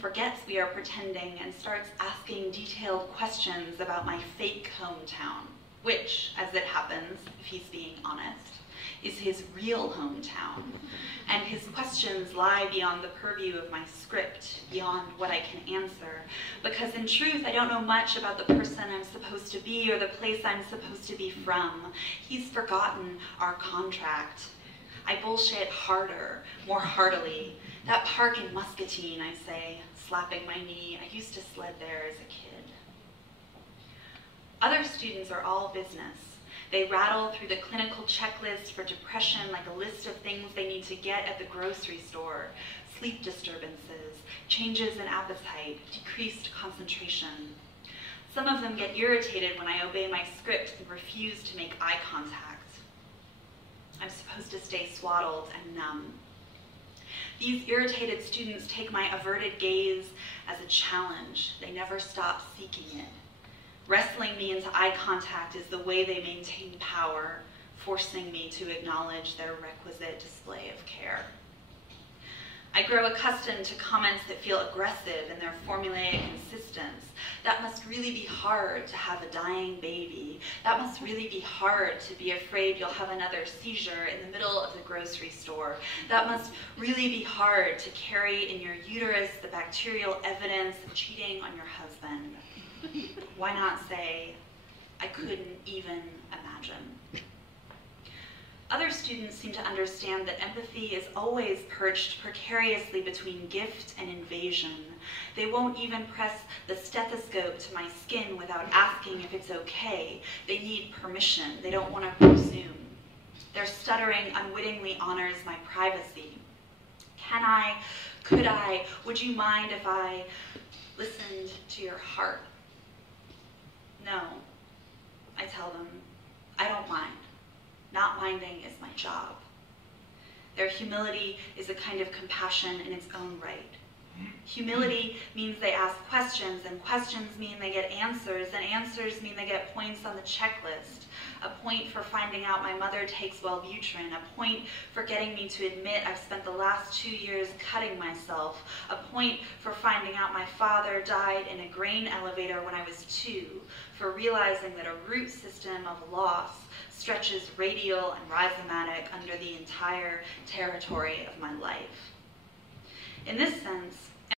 forgets we are pretending and starts asking detailed questions about my fake hometown, which, as it happens, if he's being honest, is his real hometown. And his questions lie beyond the purview of my script, beyond what I can answer, because in truth, I don't know much about the person I'm supposed to be or the place I'm supposed to be from. He's forgotten our contract. I bullshit harder, more heartily. That park in Muscatine, I say, slapping my knee. I used to sled there as a kid. Other students are all business. They rattle through the clinical checklist for depression like a list of things they need to get at the grocery store: sleep disturbances, changes in appetite, decreased concentration. Some of them get irritated when I obey my script and refuse to make eye contact. I'm supposed to stay swaddled and numb. These irritated students take my averted gaze as a challenge. They never stop seeking it. Wrestling me into eye contact is the way they maintain power, forcing me to acknowledge their requisite display of care. I grow accustomed to comments that feel aggressive in their formulaic insistence. That must really be hard to have a dying baby. That must really be hard to be afraid you'll have another seizure in the middle of the grocery store. That must really be hard to carry in your uterus the bacterial evidence of cheating on your husband. Why not say, I couldn't even imagine? Other students seem to understand that empathy is always perched precariously between gift and invasion. They won't even press the stethoscope to my skin without asking if it's okay. They need permission. They don't want to presume. Their stuttering unwittingly honors my privacy. Can I? Could I? Would you mind if I listened to your heart? No, I tell them, I don't mind. Not minding is my job. Their humility is a kind of compassion in its own right. Humility means they ask questions, and questions mean they get answers, and answers mean they get points on the checklist. A point for finding out my mother takes Wellbutrin, a point for getting me to admit I've spent the last 2 years cutting myself, a point for finding out my father died in a grain elevator when I was 2, for realizing that a root system of loss stretches radial and rhizomatic under the entire territory of my life. In this sense,